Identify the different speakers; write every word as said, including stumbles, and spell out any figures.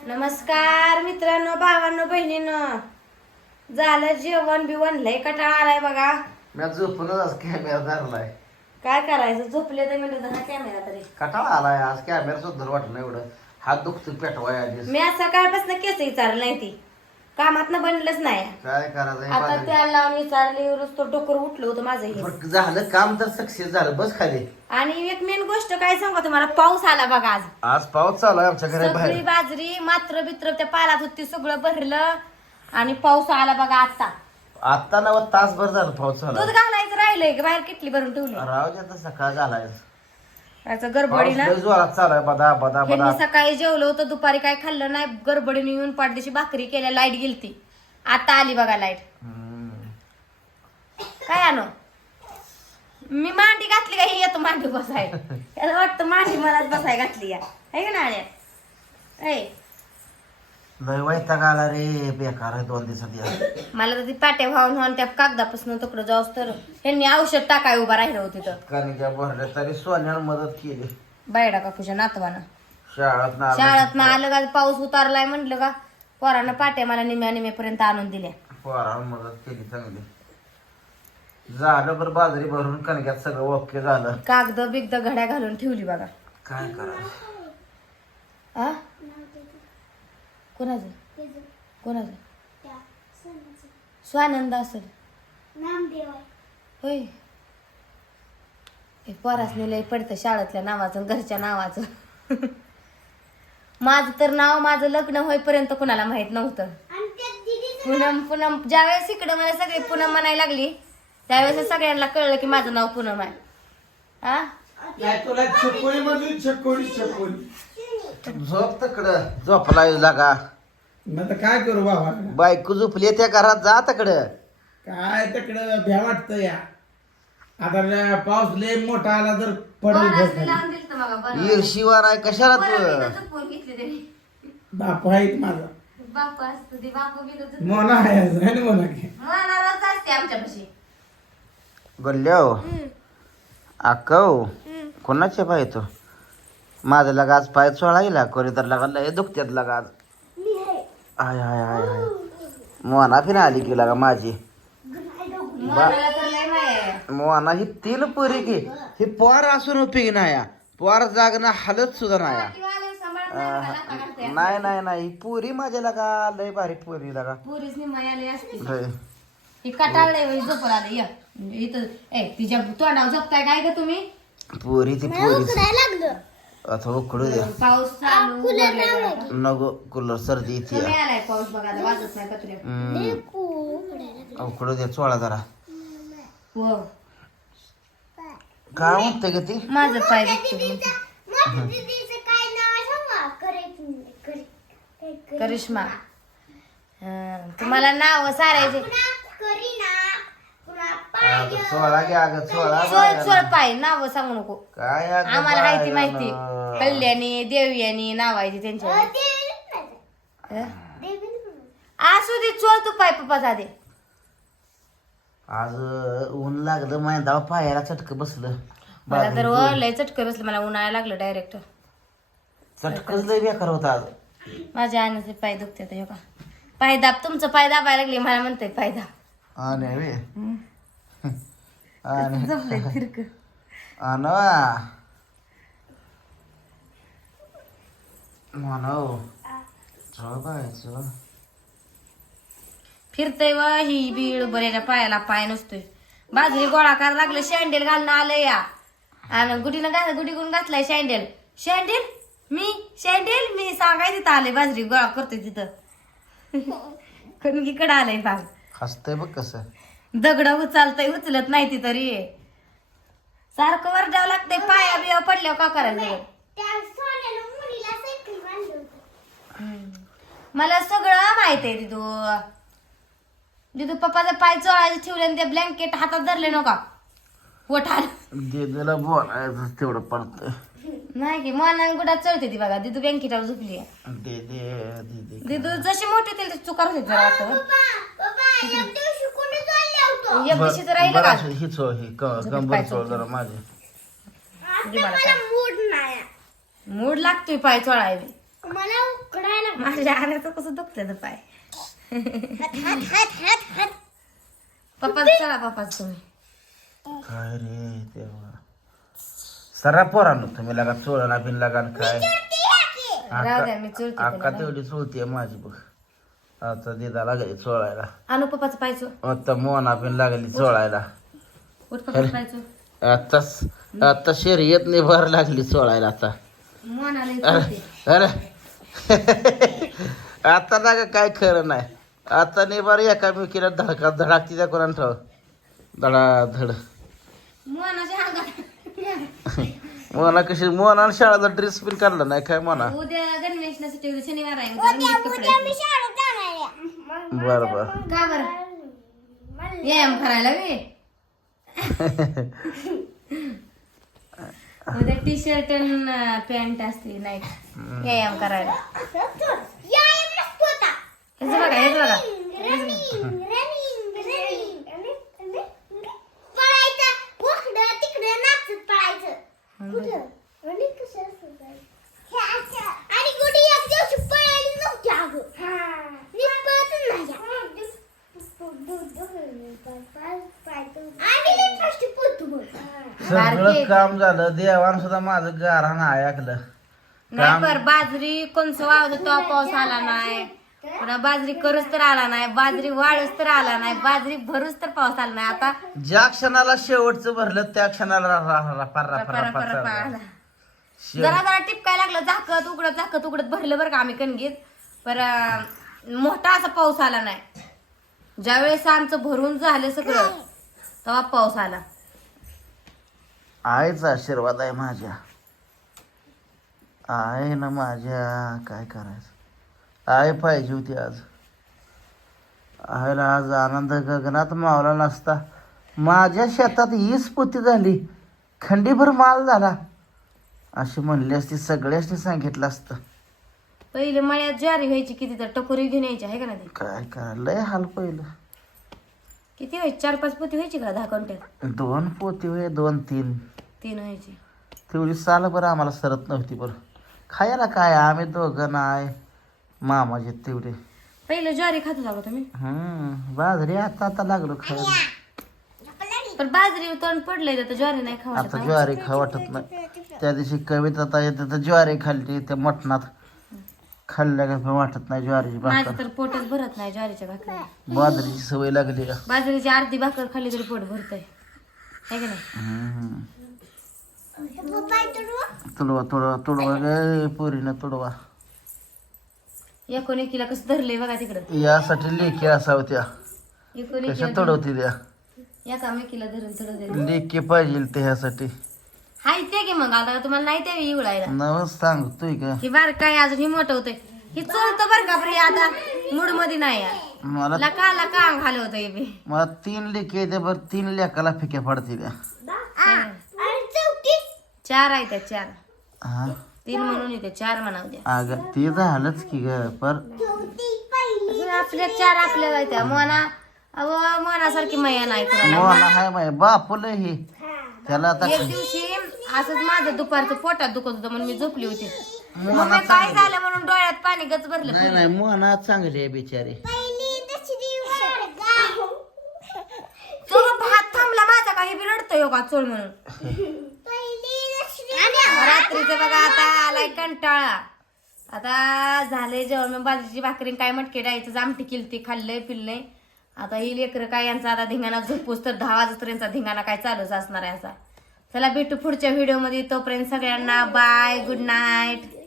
Speaker 1: नमस्कार मित्रांनो, भावांनो, बहिणींनो. झालं जेवण बिवण, लय कटाळा आलाय बघा.
Speaker 2: मी झोपूनच कॅमेरा धरलाय.
Speaker 1: काय करायचं, झोपले तर म्हणलं धरा कॅमेरा तरी.
Speaker 2: कटाळा आलाय आज, कॅमेरा सुद्धा वाटलं एवढं. हात दुखतो पेटवाय आधीच.
Speaker 1: मी आज सकाळपासून केस विचारलं नाही, ती कामात बनलंच नाही.
Speaker 2: काय करायचं
Speaker 1: आता त्याला लावून विचारली, तो डोकर उठलं होतं माझं हे.
Speaker 2: झालं काम तर सक्सेस झालं, बस खाली.
Speaker 1: आणि एक मेन गोष्ट काय सांगा तुम्हाला, पाऊस आला बघा आज.
Speaker 2: आज पाऊस चालू आहे आमच्या घरी
Speaker 1: सगळी
Speaker 2: बाहेर.
Speaker 1: बाजरी मात्र बित्र त्या पालात होती, सगळं भरलं आणि पाऊस आला बघा आता.
Speaker 2: आता नव तासभर झालं पाऊस चालू.
Speaker 1: दूध घालायचं राहिलंय की बाहेर किटली भरून ठेवली.
Speaker 2: राहू दे, सकाळ झालाय.
Speaker 1: त्याचं गडबडीनं
Speaker 2: जोरात चालू आहे, बदा बदा बदा.
Speaker 1: ह्यांनी सकाळी जेवलं होतं, दुपारी काय खाल्लं नाही, गडबडीने येऊन पाठदिशी भाकरी केल्या, लाईट गेलती. आता आली बघा लाईट. काय आणू, मी मांडी घातली का, ही येतो मांडी बसाय. त्याला वाटतं मांडी मलाच बसाय घातली या, है का ना.
Speaker 2: लय वैताग आला रे, बेकार आहे दोन दिवसात या.
Speaker 1: मला तर ती पाट्या व्हावून व्हावून त्या कागदापासून तुकडं जाऊस तर ह्यांनी औषध टाकाय उभा राहिलं होती. तर
Speaker 2: कणिका भरल्या तरी सोन्यानं मदत केली.
Speaker 1: बायडा काकूच्या नातवानं
Speaker 2: शाळेत ना
Speaker 1: शाळेत ना आलं का, पाऊस उतारलाय म्हटलं का, पोरानं पाट्या मला निम्या निम्यापर्यंत आणून दिल्या.
Speaker 2: पोरानं मदत केली चांगली. झालं बरं, बाजरी भरून कणक्यात सगळं ओके झालं.
Speaker 1: कागद बिगद घड्या घालून ठेवली बघा.
Speaker 2: काय करायचं.
Speaker 1: आ कोणाचं कोणाचं स्वानंद असेल होय. पोरासने लय पडतं शाळेतल्या नावाचं घरच्या नावाचं. माझं तर नाव माझं लग्न होईपर्यंत कुणाला माहित नव्हतं. पूनम पूनम ज्यावेळेस इकडे मला सगळी पूनम म्हणायला लागली, त्यावेळेस सगळ्यांना कळलं की माझं नाव पूनम आहे. हा
Speaker 3: तुला छकोली मधली छकोली छकोली
Speaker 2: झोप तकडं झोपला लागा.
Speaker 3: मग काय करू बाबा,
Speaker 2: बायको झोपली त्या घरात, जा तकडं.
Speaker 3: काय तिकडं भ्या वाटतं या. आता पाऊस लय मोठा आला तर पडल.
Speaker 2: ईर्षीवार आहे कशाला तू.
Speaker 3: बापू आहेत माझा,
Speaker 1: बापू असतो ते बापू गेलो
Speaker 3: मोना आहे मोना की
Speaker 1: मनालाच असते आमच्यापाशी.
Speaker 2: गल्ल्याव आकव कोणाच्या पाय तो माझा लगा आज पाय चोळायला कोणी तर लगा लय दुखत्यात लगा आज. आय आय आय आय मोना फिर आली की लगा माझी. मोना ही तीन पुरी की ही पोर असून उपयोगी नाही. पोर जागणं हालत सुद्धा नाही. नाही नाही नाही पुरी माझ्या लगा लय भारी पुरी लगा.
Speaker 1: पुरीच निमायाले असते
Speaker 2: लय.
Speaker 1: ही कटाळले झोपला आले या इथं. ए तिच्या तोंडावर झोपताय काय ग तुम्ही.
Speaker 2: पुरी ती पुरी आता उकडू द्या.
Speaker 1: पाऊस चालू
Speaker 2: नको कूलर सर्दी इथे
Speaker 1: कमी आलाय पाऊस बघा, आता वाजत नाही पत्र्या.
Speaker 2: उकडू द्या चोळा जरा.
Speaker 1: हो
Speaker 2: काय म्हणते ग ती.
Speaker 1: माझं पाय दुखतो. करिश्मा हं, तुम्हाला नाव सारायचे.
Speaker 2: चोळा घ्या ग चोळा.
Speaker 1: चोळ चोळ पाय नाव सांगू नको.
Speaker 2: काय अगं
Speaker 1: आम्हाला माहिती माहिती
Speaker 2: बायानं.
Speaker 1: कल्याणी देवयानी नावायची त्यांच्या. असू दे चोळ तू पाय पप्पा जादे.
Speaker 2: आज ऊन लागलं माहिती पायाला चटक बसलं.
Speaker 1: मला तर लय चटकं बसलं, मला उन्हाळा लागलं डायरेक्ट.
Speaker 2: चटकच लय बेकार होता आज.
Speaker 1: माझ्या आण्याचे पाय दुखते हे का. पाय दाब, तुमचं पाय दाबायला लागले, मला म्हणते पाय दाब.
Speaker 2: आणि वे आणि
Speaker 1: जपले फिरक
Speaker 2: आणवा म्हणव चोळ बाय चोळ.
Speaker 1: फिरतय व ही बीळ बऱ्याच्या पायाला पाय नसतोय. बाजरी गोळा करायला लागलं, शँडेल घालणं आलं या. आणि गुडीनं घाल गुडी गुण घातलाय शँडेल. शँडेल मी शँडेल मी सांगाय तिथं आलंय, बाजरी गोळा करतोय तिथं. कणकीकडं आलंय भाग.
Speaker 2: हसतंय बघ कसं.
Speaker 1: दगड उचलतय, उचलत नाही ती तरी सारखं वर जावं लागतंय. पाया बिया पडल्यावर का करायचं. मला सगळं माहित आहे दिदू. दिदू पप्पाचा पाय चोळायचे ठेवले आणि ते ब्लँकेट हातात धरले नका वठाल.
Speaker 2: दिदीला बोलायचं तेवढं पडतंय.
Speaker 1: नाही की मनान गुडात चढते ती बघा. दिदू बँकेटावर झोपली.
Speaker 2: दीदी दीदी
Speaker 1: दिदू जशी मोठी होती चुकार होते जरा आता. एमपीसी तर राहिलं का.
Speaker 2: ही चोळ ही कंबर चोळ जरा माझी.
Speaker 1: मूड लागतोय पाय चोळायला. माझ्या आण्याचं कसं दुखतं ते पाय. पप्पा चला पप्पाच तुम्ही.
Speaker 2: काय रे तेव्हा सरा पोरांनो तुम्ही लगा चोळला बिन लगा काय
Speaker 1: राहू द्या मी चुलते
Speaker 2: अक्का तेवढी चोळतीये माझी बघ. आता दिदा लागली चोळायला.
Speaker 1: आणू पप्पाचं पायचो.
Speaker 2: आता मोना बिन लागली चोळायला.
Speaker 1: उठ पप्पाचं पायचो.
Speaker 2: आताच आता शर्यत नाही भर लागली चोळायला आता.
Speaker 1: मोनाला
Speaker 2: अरे अरे आता ना ग काय खरं नाही. आता नाही बरं एकामेकीला धडका धडाक तिच्या कोणा ठेव धडा धड.
Speaker 1: मोनाच्या अंगात
Speaker 2: मोना कशी मोना शाळेचा ड्रेस पण काढला नाही काय म्हणा.
Speaker 1: उद्या गणवेशनासाठी उद्या शनिवार आहे उद्या रंगीत कपडे.
Speaker 2: बर बर
Speaker 1: का बरं व्यायाम करायला मी उद्या टी शर्ट पॅन्ट असते नाईट व्यायाम करायला. हेच बघा हेच बघा
Speaker 2: सगळं काम झालं देवान सुद्धा माझं गारा नाही ऐकलं.
Speaker 1: नाही पर बाजरी कोणचं वावलं तो पाऊस आला नाही. पुन्हा बाजरी करूच तर आला नाही. बाजरी वाळूच तर आला नाही. बाजरी भरूच तर पाऊस आला नाही. आता
Speaker 2: ज्या क्षणाला शेवटचं भरलं त्या क्षणाला रा- रा- रा- परा- परा-
Speaker 1: परा-
Speaker 2: परा-
Speaker 1: परा-
Speaker 2: परा-
Speaker 1: आला.
Speaker 2: शेव-
Speaker 1: जरा जरा टिपकाय लागलं झाकत उघडत झाकत उघडत भरलं बरं का आम्ही कणगीत. पर अं, मोठा असा पाऊस आला नाही. ज्यावेळेस आमचं भरून झालं सगळं तेव्हा पाऊस आला.
Speaker 2: आईचा आशीर्वाद आहे माझ्या. आहे ना माझ्या काय करायचं. आई पाहिजे होती आज. आईला आज आनंद गगनात मावला नसता. माझ्या शेतात हीच पोती झाली खंडीभर माल झाला अशी म्हणली असती सगळ्यासनी सांगितलं असतं.
Speaker 1: पहिले मळ्यात ज्वारी व्हायची किती तर टकोरी घेऊन यायची आहे का ना ते.
Speaker 2: काय करा लय हाल पहिलं.
Speaker 1: किती व्हायची चार पाच पोती व्हायची का दहा क्विंटल.
Speaker 2: दोन पोती होय दोन तीन
Speaker 1: तीन व्हायची.
Speaker 2: तेवढी साल बरं आम्हाला सरत नव्हती बरं. खायला काय आम्ही दोघं नाही मामाचे तेवढे.
Speaker 1: पहिले ज्वारी खात होता का तुम्ही.
Speaker 2: हम्म बाजरी आता आता लागलो खायला.
Speaker 1: पण बाजरी तोंड पडलंय तर ज्वारी नाही खावा.
Speaker 2: आता ज्वारी खा वाटत नाही. त्या दिवशी कविता येते तर ज्वारी खाल्ली त्या मटणात खाल्ल्या का पण वाटत नाही ज्वारीची
Speaker 1: माझं
Speaker 2: भाकर.
Speaker 1: तर पोटच भरत नाही ज्वारीच्या भाकरी.
Speaker 2: बाजरीची सवय लागली का.
Speaker 1: बाजरीची अर्धी भाकर खाल्ली तरी पोट भरतय है का नाही.
Speaker 2: हम्म. तुडवा तुडवा तुडवा गे पोरीनं तुडवा.
Speaker 1: एकूण एकीला कसं धरलंय बघा तिकडं.
Speaker 2: यासाठी लेखी असावं त्या
Speaker 1: एकूण
Speaker 2: कशा
Speaker 1: एकीला
Speaker 2: तुडवती त्या
Speaker 1: एकामेकीला धरून थोडं
Speaker 2: लेखी पाहिजे त्यासाठी.
Speaker 1: हाय ते की मग आता तुम्हाला नाही ते इवळायला
Speaker 2: नव सांगतोय का
Speaker 1: ही बार काय अजून ही मोठं होतंय. ही चोळतं बरं का बरं. हे आता मूड मध्ये नाही आहे.
Speaker 2: मला
Speaker 1: लका लका अंग खालं होतं हे बी.
Speaker 2: मला तीन लेखी येते बरं तीन लेखाला फिक्या पडते त्या.
Speaker 1: चार आहे त्या चार.
Speaker 2: हा
Speaker 1: तीन म्हणून येते चार म्हणाव द्या.
Speaker 2: अगं ते झालंच की ग पर
Speaker 1: अजून आपल्या चार आपल्या जायत्या मोना. अव मोनासारखी मैया नाही कुणाला.
Speaker 2: मोना हाय माय बापूल हे त्याला आता
Speaker 1: एक दिवशी असंच माझं दुपारचं पोटात दुखत होतं म्हणून मी झोपली होती.
Speaker 2: मोना
Speaker 1: मग काय झालं म्हणून डोळ्यात पाणी गच भरलं.
Speaker 2: नाही नाही मोना चांगली आहे बिचारी.
Speaker 1: तो भात थांबला माझा काही बी रडतोय का चोळ म्हणून. रात्रीचं बघा आता आलाय कंटाळा. आता झालंय जेवण मग बाजरीची भाकरी काय मटके डाळीचं आमटी केलती खाल्लंय पिल्लंय. आता ही लेकरं काय यांचा आता धिंगाणा झोपूस तर दहा वाजता धिंगाणा काय चालूच असणार आहे असा. चला भेटू पुढच्या व्हिडिओ मध्ये. तोपर्यंत सगळ्यांना बाय गुड नाईट.